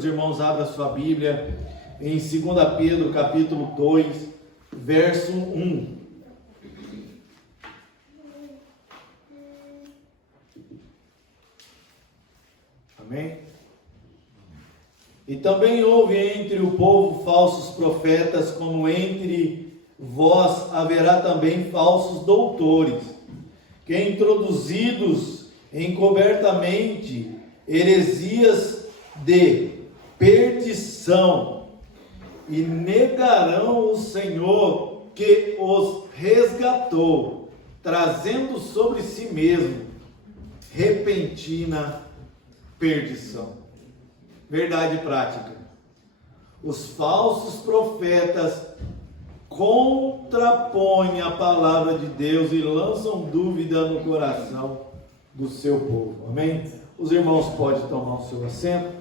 os irmãos abram a sua Bíblia em 2 Pedro, capítulo 2, verso 1. Amém? E também houve entre o povo falsos profetas, como entre vós haverá também falsos doutores, que introduzidos encobertamente heresias de perdição, e negarão o Senhor que os resgatou, trazendo sobre si mesmo repentina perdição. Verdade prática. Os falsos profetas contrapõem a palavra de Deus e lançam dúvida no coração do seu povo. Amém? Os irmãos podem tomar o seu assento.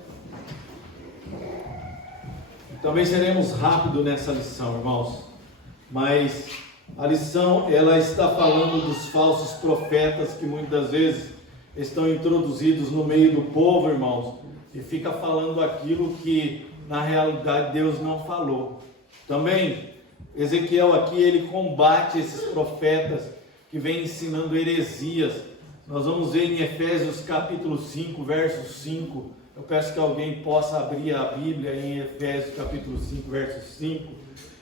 Também seremos rápidos nessa lição, irmãos. Mas a lição, ela está falando dos falsos profetas que muitas vezes estão introduzidos no meio do povo, irmãos, e fica falando aquilo que na realidade Deus não falou. Também Ezequiel aqui, ele combate esses profetas que vêm ensinando heresias. Nós vamos ver em Efésios capítulo 5, verso 5. Eu peço que alguém possa abrir a Bíblia em Efésios capítulo 5, verso 5.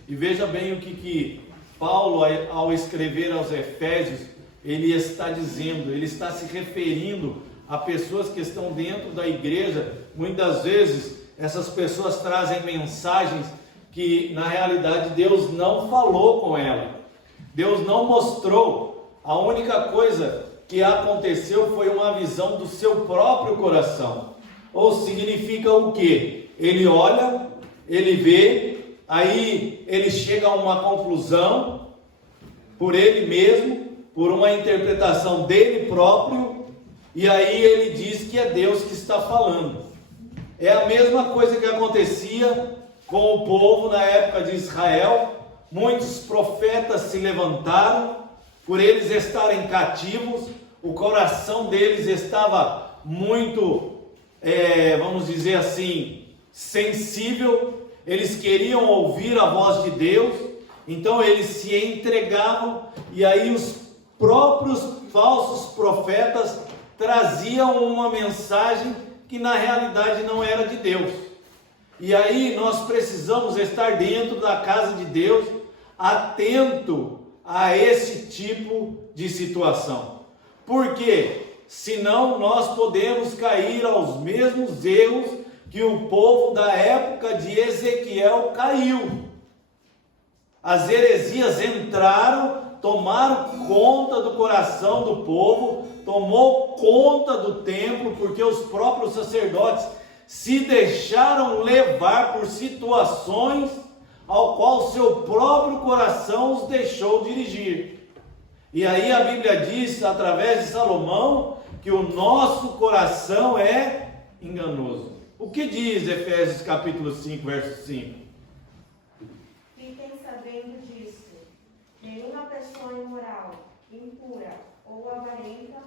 E veja bem o que Paulo, ao escrever aos Efésios, ele está dizendo. Ele está se referindo a pessoas que estão dentro da igreja. Muitas vezes essas pessoas trazem mensagens que na realidade Deus não falou com ela. Deus não mostrou. A única coisa que aconteceu foi uma visão do seu próprio coração. Ou significa o quê? Ele olha, ele vê, aí ele chega a uma conclusão por ele mesmo, por uma interpretação dele próprio, e aí ele diz que é Deus que está falando. É a mesma coisa que acontecia com o povo na época de Israel. Muitos profetas se levantaram, por eles estarem cativos, o coração deles estava muito, vamos dizer assim, sensível. Eles queriam ouvir a voz de Deus, então eles se entregavam, e aí os próprios falsos profetas traziam uma mensagem que na realidade não era de Deus. E aí nós precisamos estar dentro da casa de Deus, atento a esse tipo de situação. Porque senão nós podemos cair aos mesmos erros que o povo da época de Ezequiel caiu. As heresias entraram, tomaram conta do coração do povo, tomou conta do templo, porque os próprios sacerdotes se deixaram levar por situações ao qual seu próprio coração os deixou dirigir. E aí a Bíblia diz, através de Salomão, que o nosso coração é enganoso. O que diz Efésios capítulo 5, verso 5? Fiquem sabendo disso. Nenhuma pessoa imoral, impura ou avarenta,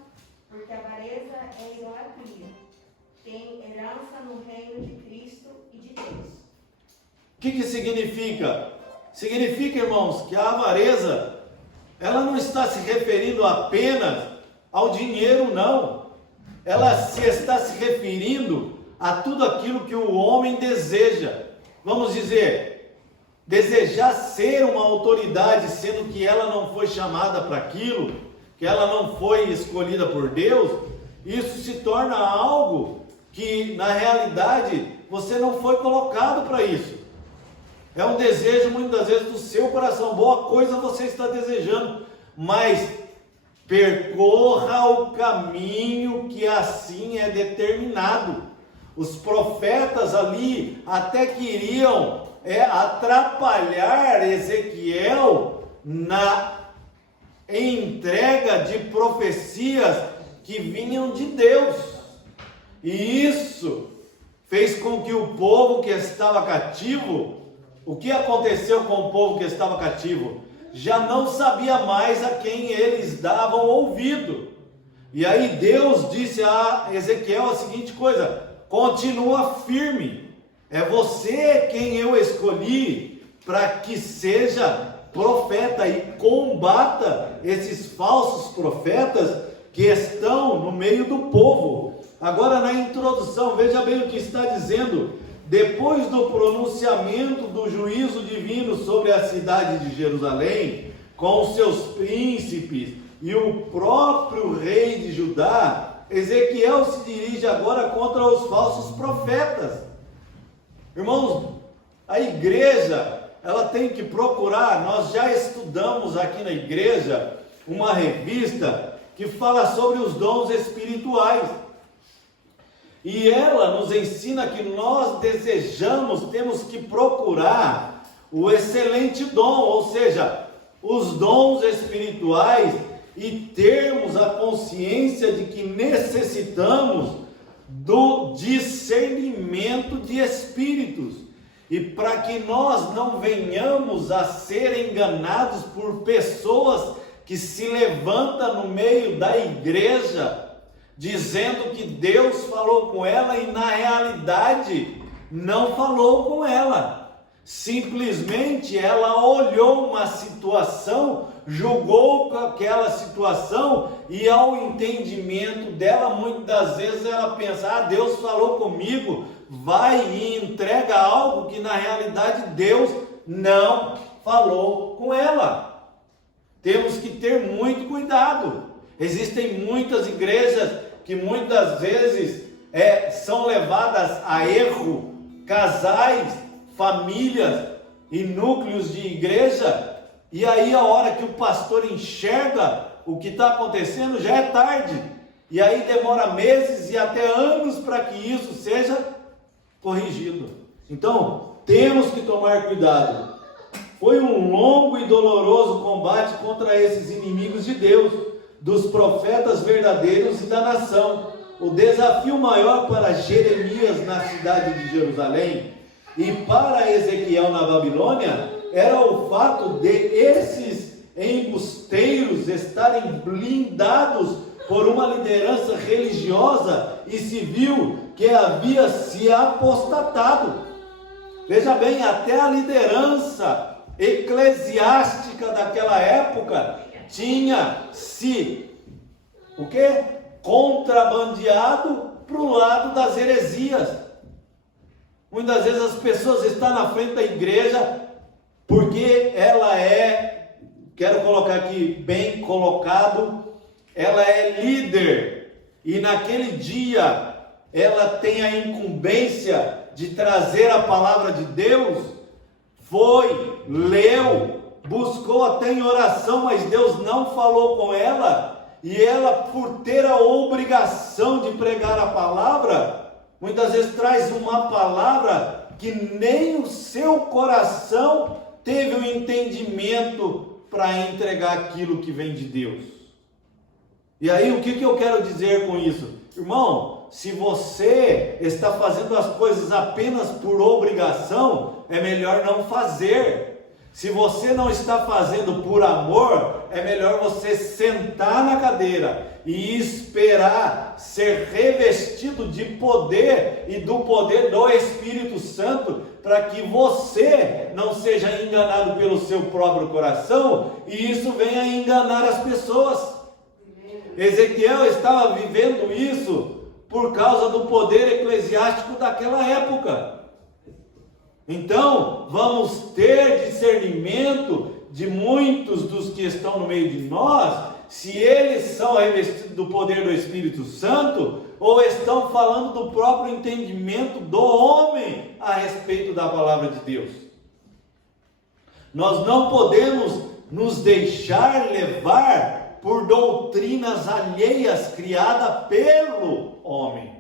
porque a avareza é idolatria, tem herança no reino de Cristo e de Deus. O que significa? Significa, irmãos, que a avareza, ela não está se referindo apenas ao dinheiro, não. Ela se está se referindo a tudo aquilo que o homem deseja. Vamos dizer, desejar ser uma autoridade, sendo que ela não foi chamada para aquilo, que ela não foi escolhida por Deus, isso se torna algo que na realidade você não foi colocado para isso. É um desejo muitas vezes do seu coração. Boa coisa você está desejando, mas percorra o caminho que assim é determinado. Os profetas ali até queriam atrapalhar Ezequiel na entrega de profecias que vinham de Deus. E isso fez com que o povo que estava cativo, o que aconteceu com o povo que estava cativo? Já não sabia mais a quem eles davam ouvido. E aí Deus disse a Ezequiel a seguinte coisa: continua firme, É você quem eu escolhi para que seja profeta e combata esses falsos profetas que estão no meio do povo. Agora, na introdução, veja bem o que está dizendo. Depois do pronunciamento do juízo divino sobre a cidade de Jerusalém, com os seus príncipes e o próprio rei de Judá, Ezequiel se dirige agora contra os falsos profetas. Irmãos, a igreja, ela tem que procurar, nós já estudamos aqui na igreja uma revista que fala sobre os dons espirituais. E ela nos ensina que nós temos que procurar o excelente dom, ou seja, os dons espirituais, e termos a consciência de que necessitamos do discernimento de espíritos. E para que nós não venhamos a ser enganados por pessoas que se levantam no meio da igreja, dizendo que Deus falou com ela e na realidade não falou com ela. Simplesmente ela olhou uma situação, julgou com aquela situação e ao entendimento dela, muitas das vezes ela pensa, Deus falou comigo, vai e entrega algo que na realidade Deus não falou com ela. Temos que ter muito cuidado. Existem muitas igrejas que muitas vezes são levadas a erro, casais, famílias e núcleos de igreja, e aí a hora que o pastor enxerga o que está acontecendo já é tarde, e aí demora meses e até anos para que isso seja corrigido. Então, temos que tomar cuidado. Foi um longo e doloroso combate contra esses inimigos de Deus, dos profetas verdadeiros e da nação. O desafio maior para Jeremias na cidade de Jerusalém e para Ezequiel na Babilônia era o fato de esses embusteiros estarem blindados por uma liderança religiosa e civil que havia se apostatado. Veja bem, até a liderança eclesiástica daquela época tinha se contrabandeado para o lado das heresias. Muitas vezes as pessoas estão na frente da igreja porque ela quero colocar aqui bem colocado, ela é líder e naquele dia ela tem a incumbência de trazer a palavra de Deus, leu, buscou até em oração, mas Deus não falou com ela, e ela, por ter a obrigação de pregar a palavra, muitas vezes traz uma palavra que nem o seu coração teve o entendimento para entregar aquilo que vem de Deus. E aí o que eu quero dizer com isso? Irmão, se você está fazendo as coisas apenas por obrigação, é melhor não fazer. Se você não está fazendo por amor, é melhor você sentar na cadeira e esperar ser revestido de poder e do poder do Espírito Santo, para que você não seja enganado pelo seu próprio coração e isso venha enganar as pessoas. Ezequiel estava vivendo isso por causa do poder eclesiástico daquela época. Então, vamos ter discernimento de muitos dos que estão no meio de nós, se eles são revestidos do poder do Espírito Santo, ou estão falando do próprio entendimento do homem a respeito da palavra de Deus. Nós não podemos nos deixar levar por doutrinas alheias criadas pelo homem.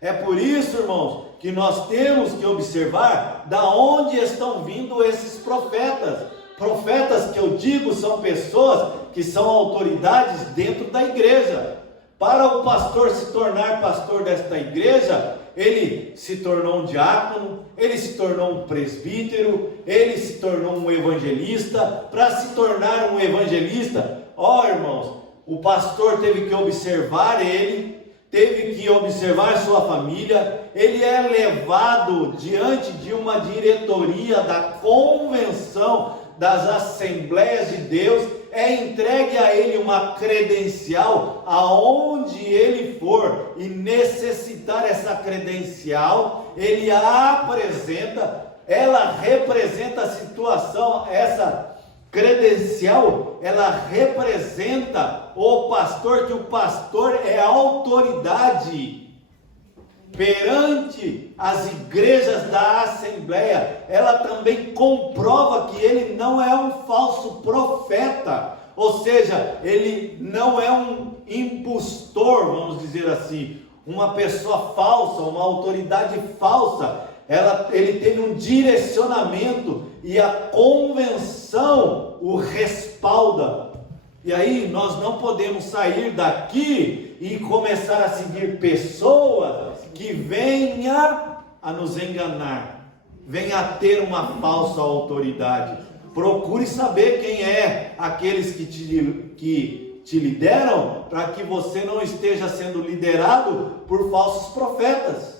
É por isso, irmãos, que nós temos que observar da onde estão vindo esses profetas. Profetas que eu digo são pessoas que são autoridades dentro da igreja. Para o pastor se tornar pastor desta igreja, ele se tornou um diácono, ele se tornou um presbítero, ele se tornou um evangelista. Para se tornar um evangelista, irmãos, o pastor teve que observar ele, teve que observar sua família, ele é levado diante de uma diretoria da convenção das Assembleias de Deus, é entregue a ele uma credencial aonde ele for e necessitar essa credencial, ele a apresenta, ela representa a situação, essa credencial, ela representa o pastor, que o pastor é a autoridade perante as igrejas da Assembleia. Ela também comprova que ele não é um falso profeta, ou seja, ele não é um impostor, vamos dizer assim, uma pessoa falsa, uma autoridade falsa. Ele teve um direcionamento e a convenção o respalda. E aí nós não podemos sair daqui e começar a seguir pessoas que venha a nos enganar, venha a ter uma falsa autoridade. Procure saber quem é aqueles que te lideram, para que você não esteja sendo liderado por falsos profetas.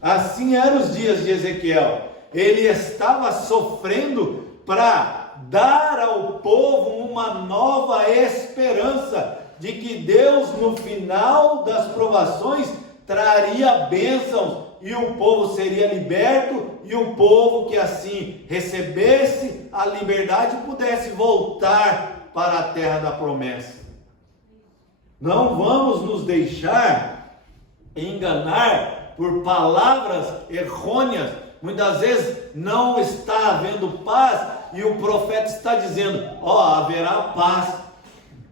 Assim eram os dias de Ezequiel. Ele estava sofrendo para dar ao povo uma nova esperança de que Deus, no final das provações, traria bênçãos e o povo seria liberto, e o povo que assim recebesse a liberdade pudesse voltar para a terra da promessa. Não vamos nos deixar enganar por palavras errôneas. Muitas vezes não está havendo paz e o profeta está dizendo: haverá paz.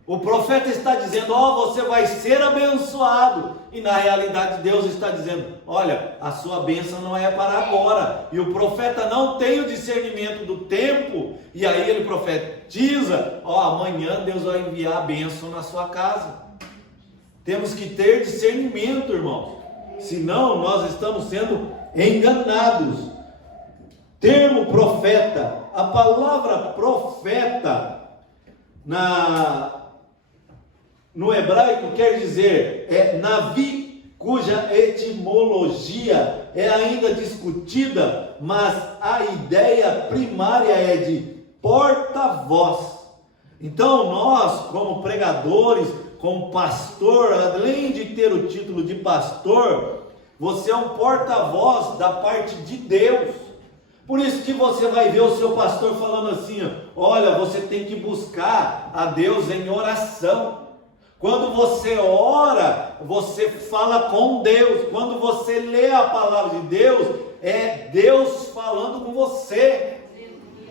O profeta está dizendo: você vai ser abençoado. E na realidade Deus está dizendo: olha, a sua bênção não é para agora. E o profeta não tem o discernimento do tempo. E aí ele profetiza: amanhã Deus vai enviar a bênção na sua casa. Temos que ter discernimento, irmãos. Senão nós estamos sendo enganados. Termo profeta. A palavra profeta no hebraico quer dizer navi, cuja etimologia é ainda discutida, mas a ideia primária é de porta-voz. Então nós, como pregadores, como pastor, além de ter o título de pastor, você é um porta-voz da parte de Deus. Por isso que você vai ver o seu pastor falando assim: olha, você tem que buscar a Deus em oração. Quando você ora, você fala com Deus. Quando você lê a palavra de Deus, é Deus falando com você.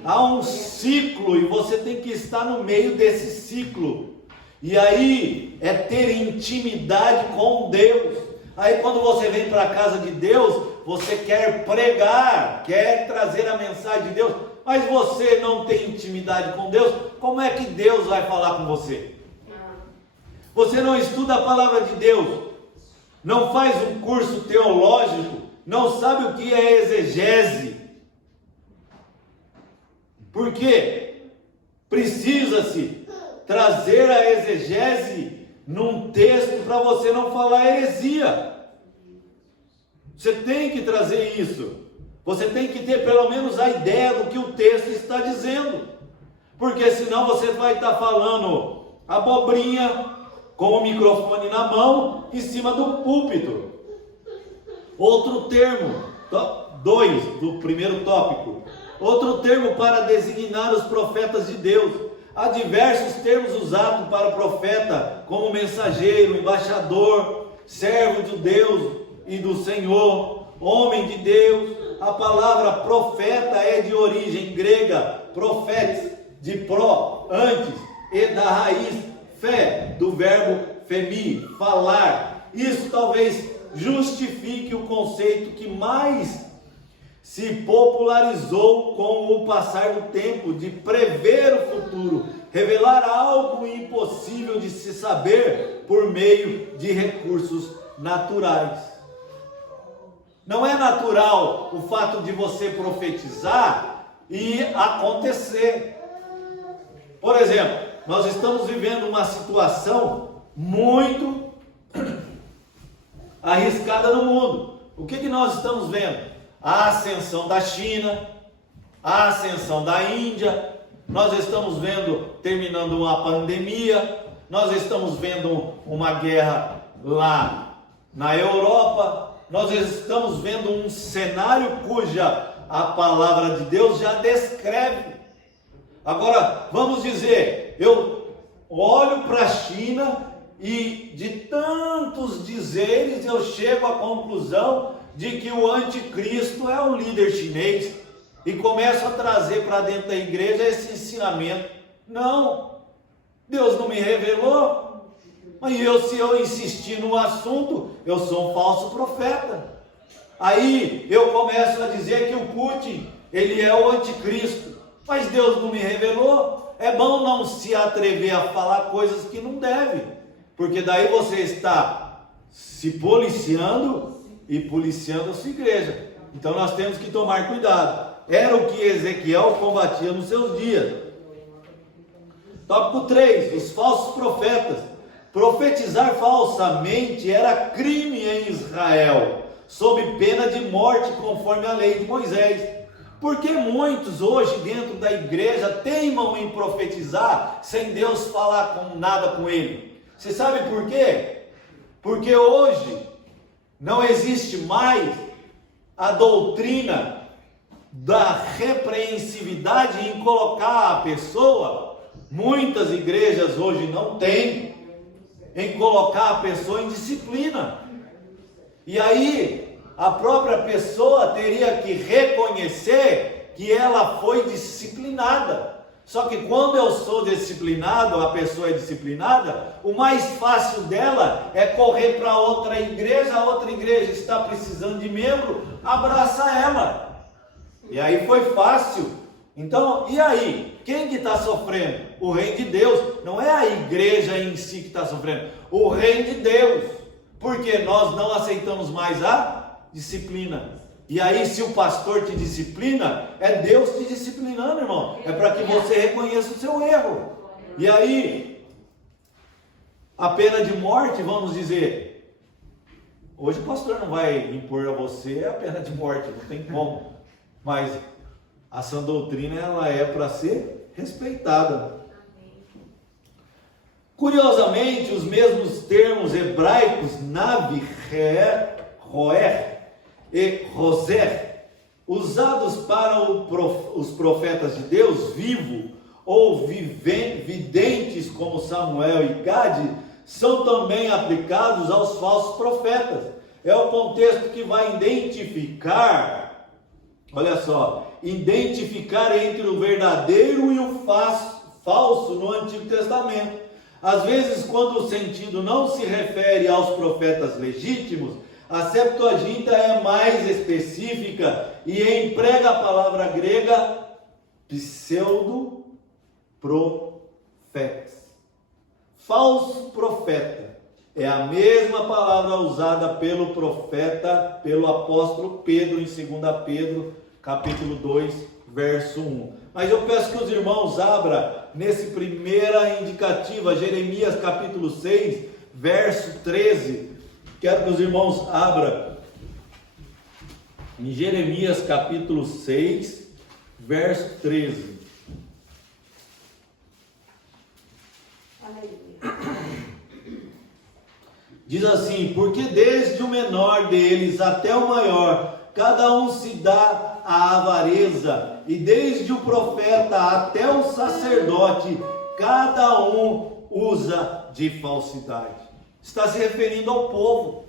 Há um ciclo e você tem que estar no meio desse ciclo. E aí é ter intimidade com Deus. Aí quando você vem para a casa de Deus, você quer pregar, quer trazer a mensagem de Deus, mas você não tem intimidade com Deus, como é que Deus vai falar com você? Você não estuda a palavra de Deus, não faz um curso teológico, não sabe o que é exegese. Por quê? Precisa-se trazer a exegese num texto para você não falar heresia. Você tem que trazer isso. Você tem que ter pelo menos a ideia do que o texto está dizendo. Porque senão você vai estar falando abobrinha com o microfone na mão em cima do púlpito. Outro termo, 2 do primeiro tópico. Outro termo para designar os profetas de Deus. Há diversos termos usados para o profeta, como mensageiro, embaixador, servo de Deus e do Senhor, homem de Deus. A palavra profeta é de origem grega, profetes, de pro, antes, e da raiz, fé, do verbo femi, falar. Isso talvez justifique o conceito que mais se popularizou com o passar do tempo, de prever o futuro, revelar algo impossível de se saber por meio de recursos naturais. Não é natural o fato de você profetizar e acontecer. Por exemplo, nós estamos vivendo uma situação muito arriscada no mundo. O que nós estamos vendo? A ascensão da China, a ascensão da Índia, nós estamos vendo terminando uma pandemia, nós estamos vendo uma guerra lá na Europa, nós estamos vendo um cenário cuja a palavra de Deus já descreve. Agora, vamos dizer, eu olho para a China e de tantos dizeres eu chego à conclusão de que o anticristo é o líder chinês e começo a trazer para dentro da igreja esse ensinamento. Não, Deus não me revelou, mas se eu insistir no assunto, eu sou um falso profeta. Aí eu começo a dizer que o Putin, ele é o anticristo, mas Deus não me revelou. É bom não se atrever a falar coisas que não deve, porque daí você está se policiando e policiando a sua igreja. Então nós temos que tomar cuidado. Era o que Ezequiel combatia nos seus dias. Tópico 3, os falsos profetas. Profetizar falsamente era crime em Israel, sob pena de morte, conforme a lei de Moisés. Porque muitos hoje dentro da igreja teimam em profetizar sem Deus falar nada com ele. Você sabe por quê? Porque hoje não existe mais a doutrina da repreensividade em colocar a pessoa, muitas igrejas hoje não têm, em colocar a pessoa em disciplina. E aí a própria pessoa teria que reconhecer que ela foi disciplinada. Só que quando eu sou disciplinado, a pessoa é disciplinada, o mais fácil dela é correr para outra igreja, a outra igreja está precisando de membro, abraça ela. E aí foi fácil. Então, e aí? Quem que está sofrendo? O reino de Deus. Não é a igreja em si que está sofrendo. O reino de Deus. Porque nós não aceitamos mais a disciplina. E aí, se o pastor te disciplina, é Deus te disciplinando, irmão. É para que você reconheça o seu erro. E aí, a pena de morte, vamos dizer, hoje o pastor não vai impor a você a pena de morte, não tem como. Mas a sã doutrina, ela é para ser respeitada. Curiosamente, os mesmos termos hebraicos Navi, Roer e Roser, usados para os profetas de Deus vivo ou videntes como Samuel e Gade, são também aplicados aos falsos profetas. É o contexto que vai identificar, olha só, identificar entre o verdadeiro e o falso no Antigo Testamento. Às vezes, quando o sentido não se refere aos profetas legítimos, a Septuaginta é mais específica e emprega a palavra grega pseudo-profetas. Falso profeta é a mesma palavra usada pelo profeta, pelo apóstolo Pedro em 2 Pedro, capítulo 2, verso 1. Mas eu peço que os irmãos abram nesse primeira indicativa, Jeremias capítulo 6, verso 13. Quero que os irmãos abram em Jeremias capítulo 6, verso 13. Diz assim: porque desde o menor deles até o maior, cada um se dá à avareza, e desde o profeta até o sacerdote, cada um usa de falsidade. Está se referindo ao povo.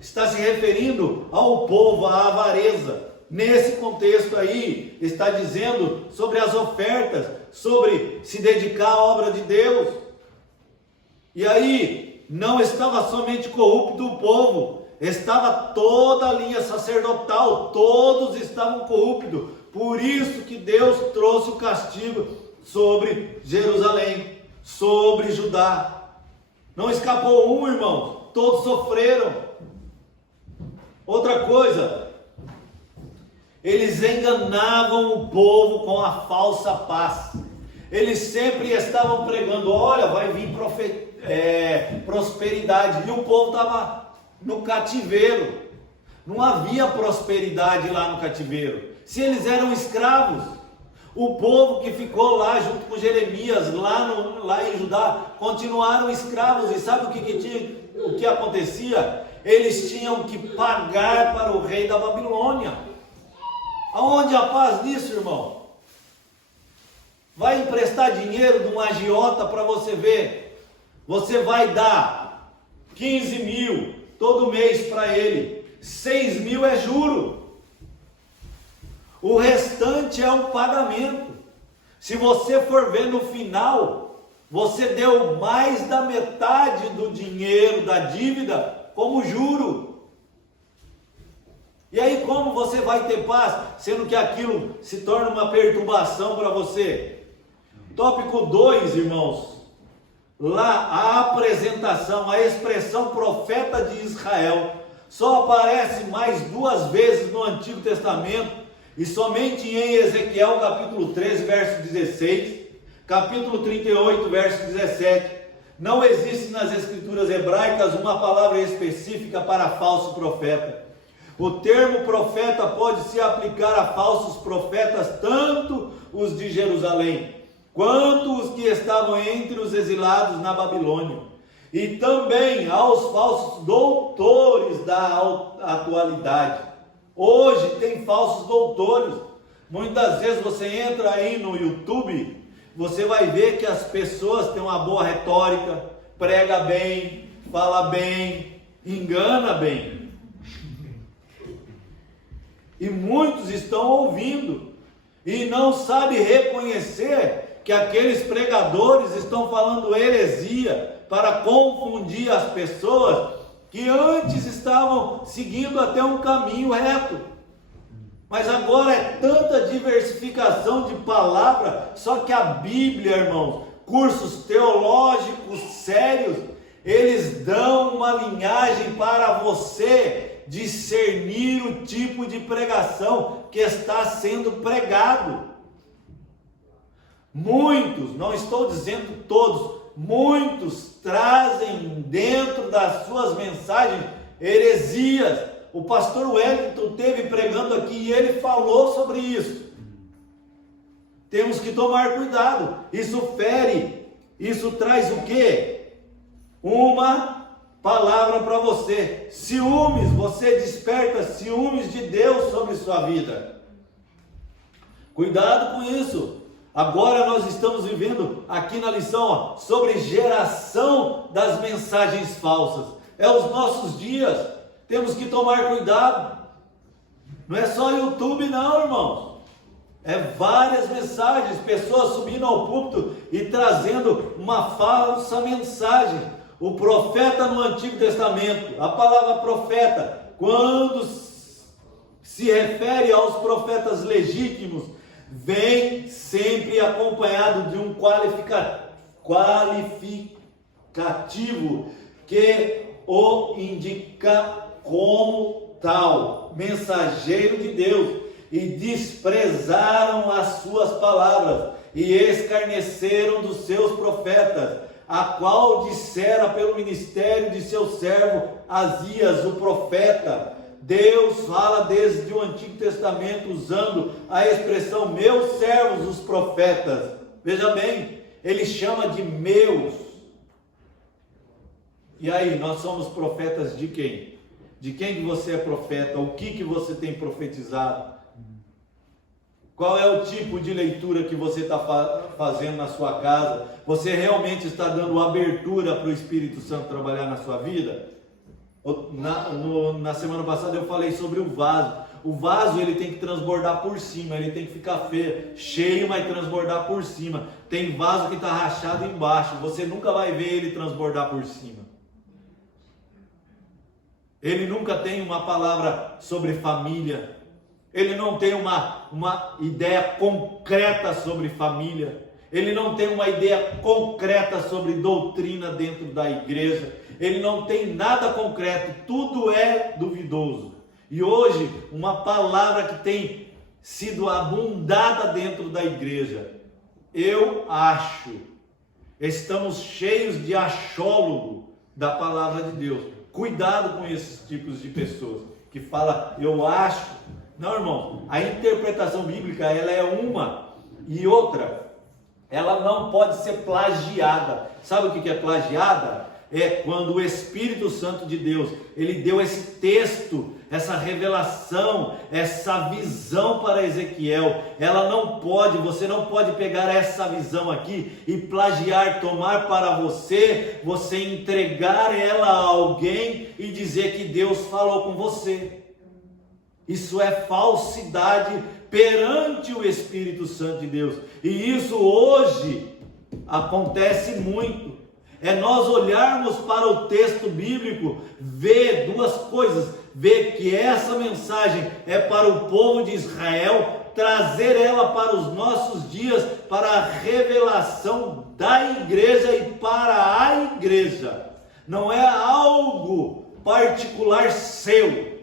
Está se referindo ao povo, à avareza. Nesse contexto aí, está dizendo sobre as ofertas, sobre se dedicar à obra de Deus. E aí, não estava somente corrupto o povo, estava toda a linha sacerdotal, todos estavam corruptos. Por isso que Deus trouxe o castigo sobre Jerusalém, sobre Judá. Não escapou um, irmão, todos sofreram. Outra coisa, eles enganavam o povo com a falsa paz. Eles sempre estavam pregando: olha, vai vir prosperidade. E o povo estava no cativeiro. Não havia prosperidade lá no cativeiro. Se eles eram escravos, o povo que ficou lá junto com Jeremias, lá em Judá, continuaram escravos. E sabe o que acontecia? Eles tinham que pagar para o rei da Babilônia. Aonde a paz nisso, irmão? Vai emprestar dinheiro de um agiota para você ver. Você vai dar 15 mil todo mês para ele. 6 mil é juro. O restante é o pagamento. Se você for ver no final, você deu mais da metade do dinheiro da dívida como juro. E aí como você vai ter paz, sendo que aquilo se torna uma perturbação para você? Tópico 2, irmãos. Lá a apresentação, a expressão profeta de Israel só aparece mais 2 vezes no Antigo Testamento, e somente em Ezequiel capítulo 13, verso 16, capítulo 38, verso 17. Não existe nas escrituras hebraicas uma palavra específica para falso profeta. O termo profeta pode se aplicar a falsos profetas, tanto os de Jerusalém, quanto os que estavam entre os exilados na Babilônia, e também aos falsos doutores da atualidade. Hoje tem falsos doutores. Muitas vezes você entra aí no YouTube, você vai ver que as pessoas têm uma boa retórica, prega bem, fala bem, engana bem. E muitos estão ouvindo e não sabem reconhecer que aqueles pregadores estão falando heresia para confundir as pessoas que antes estavam seguindo até um caminho reto. Mas agora é tanta diversificação de palavra, só que a Bíblia, irmãos, cursos teológicos sérios, eles dão uma linhagem para você discernir o tipo de pregação que está sendo pregado. Muitos, não estou dizendo todos, muitos trazem dentro das suas mensagens heresias. O pastor Wellington esteve pregando aqui e ele falou sobre isso. Temos que tomar cuidado. Isso fere, isso traz o quê? Uma palavra para você. Ciúmes, você desperta ciúmes de Deus sobre sua vida. Cuidado com isso. Agora nós estamos vivendo aqui na lição sobre geração das mensagens falsas. É os nossos dias. Temos que tomar cuidado. Não é só YouTube não, irmãos. É várias mensagens, pessoas subindo ao púlpito e trazendo uma falsa mensagem. O profeta no Antigo Testamento, a palavra profeta, quando se refere aos profetas legítimos, vem sempre acompanhado de um qualificativo que o indica como tal, mensageiro de Deus, e desprezaram as suas palavras e escarneceram dos seus profetas, a qual dissera pelo ministério de seu servo Azias, o profeta. Deus fala desde o Antigo Testamento usando a expressão meus servos, os profetas. Veja bem, ele chama de meus. E aí, nós somos profetas de quem? De quem que você é profeta? O que você tem profetizado? Qual é o tipo de leitura que você está fazendo na sua casa? Você realmente está dando abertura para o Espírito Santo trabalhar na sua vida? Na semana passada eu falei sobre o vaso. O vaso ele tem que transbordar por cima, ele tem que ficar cheio, mas transbordar por cima. Tem vaso que está rachado embaixo, você nunca vai ver ele transbordar por cima. Ele nunca tem uma palavra sobre família. Ele não tem uma ideia concreta sobre família. Ele não tem uma ideia concreta sobre doutrina dentro da igreja. Ele não tem nada concreto. Tudo é duvidoso. E hoje, uma palavra que tem sido abundada dentro da igreja. Eu acho. Estamos cheios de achólogo da palavra de Deus. Cuidado com esses tipos de pessoas que fala eu acho. Não, irmão, a interpretação bíblica ela é uma e outra. Ela não pode ser plagiada. Sabe o que é plagiada? É quando o Espírito Santo de Deus, ele deu esse texto, essa revelação, essa visão para Ezequiel. Ela não pode, você não pode pegar essa visão aqui e plagiar, tomar para você entregar ela a alguém e dizer que Deus falou com você. Isso é falsidade perante o Espírito Santo de Deus. E isso hoje acontece muito. É nós olharmos para o texto bíblico, ver duas coisas. Ver que essa mensagem é para o povo de Israel, trazer ela para os nossos dias, para a revelação da igreja e para a igreja. Não é algo particular seu.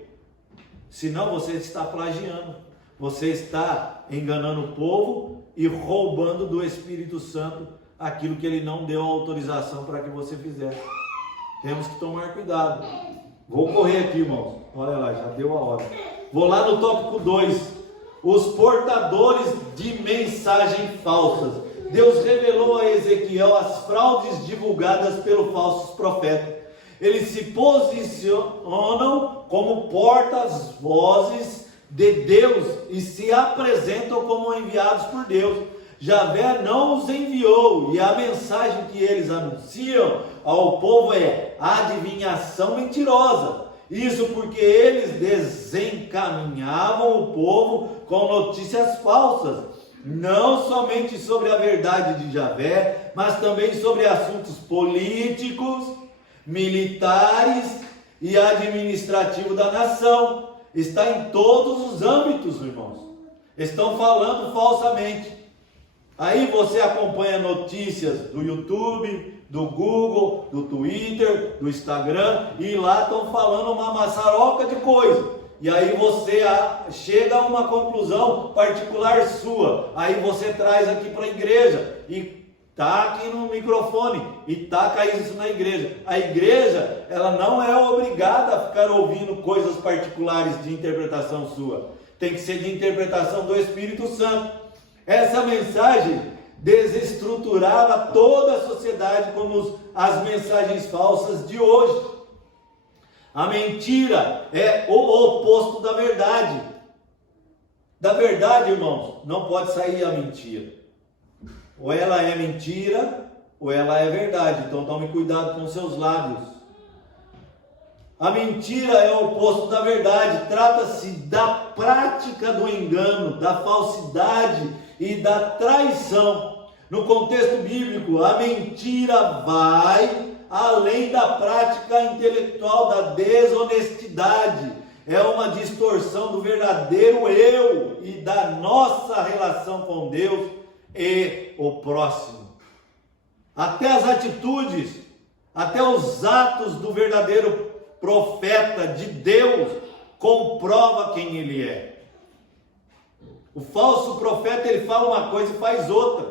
Senão você está plagiando, você está enganando o povo e roubando do Espírito Santo aquilo que ele não deu autorização para que você fizesse. Temos que tomar cuidado. Vou correr aqui, irmãos. Olha lá, já deu a hora. Vou lá no tópico 2. Os portadores de mensagens falsas. Deus revelou a Ezequiel as fraudes divulgadas pelos falsos profetas. Eles se posicionam como porta-vozes de Deus e se apresentam como enviados por Deus. Javé não os enviou, e a mensagem que eles anunciam ao povo é adivinhação mentirosa. Isso porque eles desencaminhavam o povo com notícias falsas, não somente sobre a verdade de Javé, mas também sobre assuntos políticos, militares e administrativos da nação. Está em todos os âmbitos, irmãos. Estão falando falsamente. Aí você acompanha notícias do YouTube, do Google, do Twitter, do Instagram, e lá estão falando uma maçaroca de coisa. E aí você chega a uma conclusão particular sua. Aí você traz aqui para a igreja e taca no microfone e taca isso na igreja. A igreja, ela não é obrigada a ficar ouvindo coisas particulares de interpretação sua. Tem que ser de interpretação do Espírito Santo. Essa mensagem desestruturava toda a sociedade como as mensagens falsas de hoje. A mentira é o oposto da verdade. Da verdade, irmãos, não pode sair a mentira. Ou ela é mentira, ou ela é verdade. Então tome cuidado com seus lábios. A mentira é o oposto da verdade. Trata-se da prática do engano, da falsidade e da traição. No contexto bíblico, a mentira vai além da prática intelectual, da desonestidade. É uma distorção do verdadeiro eu e da nossa relação com Deus e o próximo. Até as atitudes, até os atos do verdadeiro profeta de Deus comprova quem ele é. O falso profeta, ele fala uma coisa e faz outra.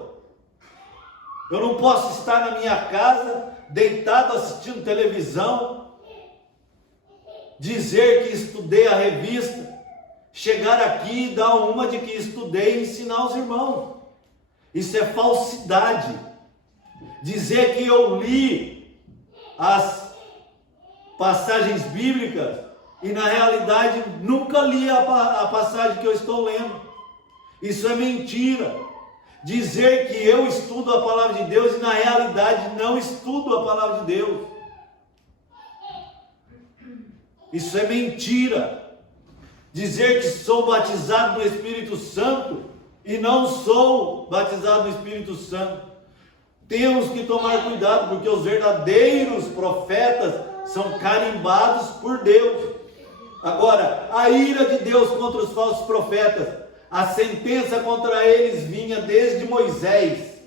Eu não posso estar na minha casa, deitado assistindo televisão, dizer que estudei a revista, chegar aqui e dar uma de que estudei e ensinar os irmãos. Isso é falsidade. Dizer que eu li as passagens bíblicas e na realidade nunca li a passagem que eu estou lendo. Isso é mentira. Dizer que eu estudo a palavra de Deus e na realidade não estudo a palavra de Deus. Isso é mentira. Dizer que sou batizado no Espírito Santo e não sou batizado no Espírito Santo. Temos que tomar cuidado, porque os verdadeiros profetas são carimbados por Deus. Agora, a ira de Deus contra os falsos profetas, a sentença contra eles vinha desde Moisés.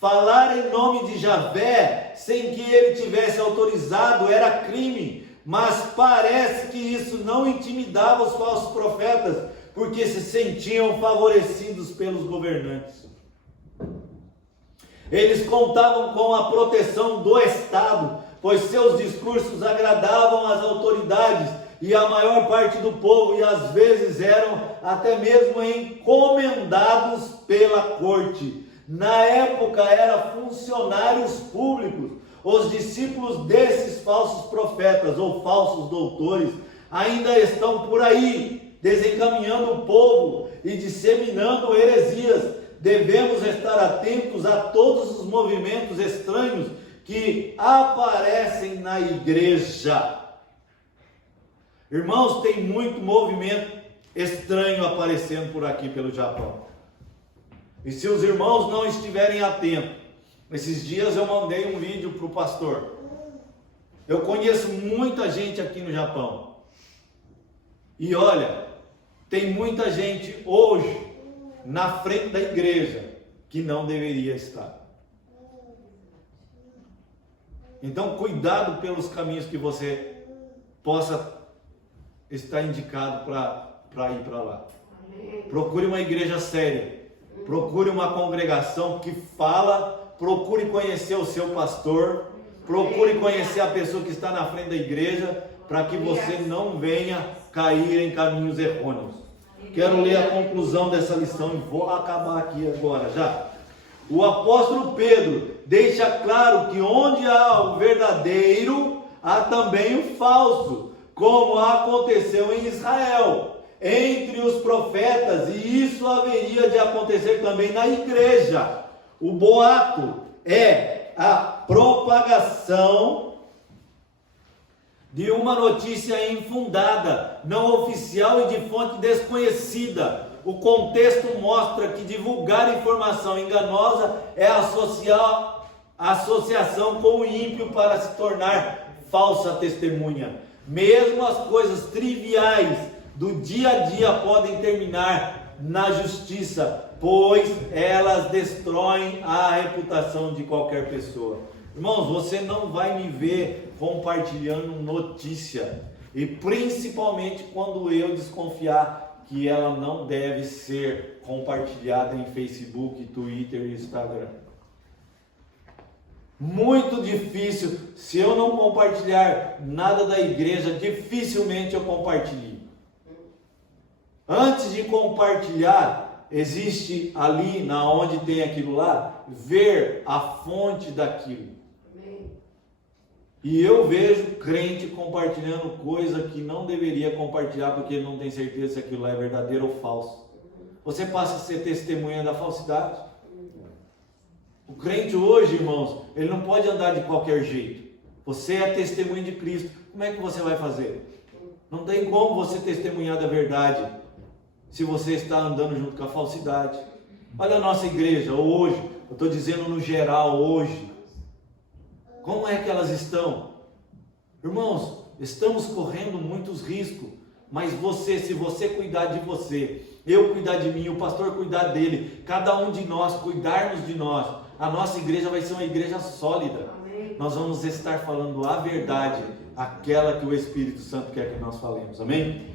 Falar em nome de Javé, sem que ele tivesse autorizado, era crime. Mas parece que isso não intimidava os falsos profetas, porque se sentiam favorecidos pelos governantes. Eles contavam com a proteção do Estado, pois seus discursos agradavam às autoridades e a maior parte do povo, e às vezes eram até mesmo encomendados pela corte. Na época eram funcionários públicos. Os discípulos desses falsos profetas ou falsos doutores ainda estão por aí, desencaminhando o povo e disseminando heresias. Devemos estar atentos a todos os movimentos estranhos que aparecem na igreja. Irmãos, tem muito movimento estranho aparecendo por aqui pelo Japão. E se os irmãos não estiverem atentos, esses dias eu mandei um vídeo para o pastor. Eu conheço muita gente aqui no Japão. E olha, tem muita gente hoje na frente da igreja que não deveria estar. Então, cuidado pelos caminhos que você possa estar indicado para ir para lá. Procure uma igreja séria. Procure uma congregação que fala. Procure conhecer o seu pastor. Procure conhecer a pessoa que está na frente da igreja, para que você não venha cair em caminhos errôneos. Quero ler a conclusão dessa lição e vou acabar aqui agora já. O apóstolo Pedro deixa claro que onde há o verdadeiro, há também o falso, como aconteceu em Israel, entre os profetas, e isso haveria de acontecer também na igreja. O boato é a propagação de uma notícia infundada, não oficial e de fonte desconhecida. O contexto mostra que divulgar informação enganosa é associação com o ímpio para se tornar falsa testemunha. Mesmo as coisas triviais do dia a dia podem terminar na justiça, pois elas destroem a reputação de qualquer pessoa. Irmãos, você não vai me ver compartilhando notícia, e principalmente quando eu desconfiar que ela não deve ser compartilhada em Facebook, Twitter e Instagram. Muito difícil. Se eu não compartilhar nada da igreja, dificilmente eu compartilho. Antes de compartilhar, existe ali, na onde tem aquilo lá, ver a fonte daquilo. E eu vejo crente compartilhando coisa que não deveria compartilhar, porque ele não tem certeza se aquilo lá é verdadeiro ou falso. Você passa a ser testemunha da falsidade. O crente hoje, irmãos, ele não pode andar de qualquer jeito. Você é testemunha de Cristo. Como é que você vai fazer? Não tem como você testemunhar da verdade se você está andando junto com a falsidade. Olha a nossa igreja hoje, eu estou dizendo no geral hoje. Como é que elas estão? Irmãos, estamos correndo muitos riscos, mas se você cuidar de você, eu cuidar de mim, o pastor cuidar dele, cada um de nós cuidarmos de nós, a nossa igreja vai ser uma igreja sólida. Amém. Nós vamos estar falando a verdade, aquela que o Espírito Santo quer que nós falemos. Amém?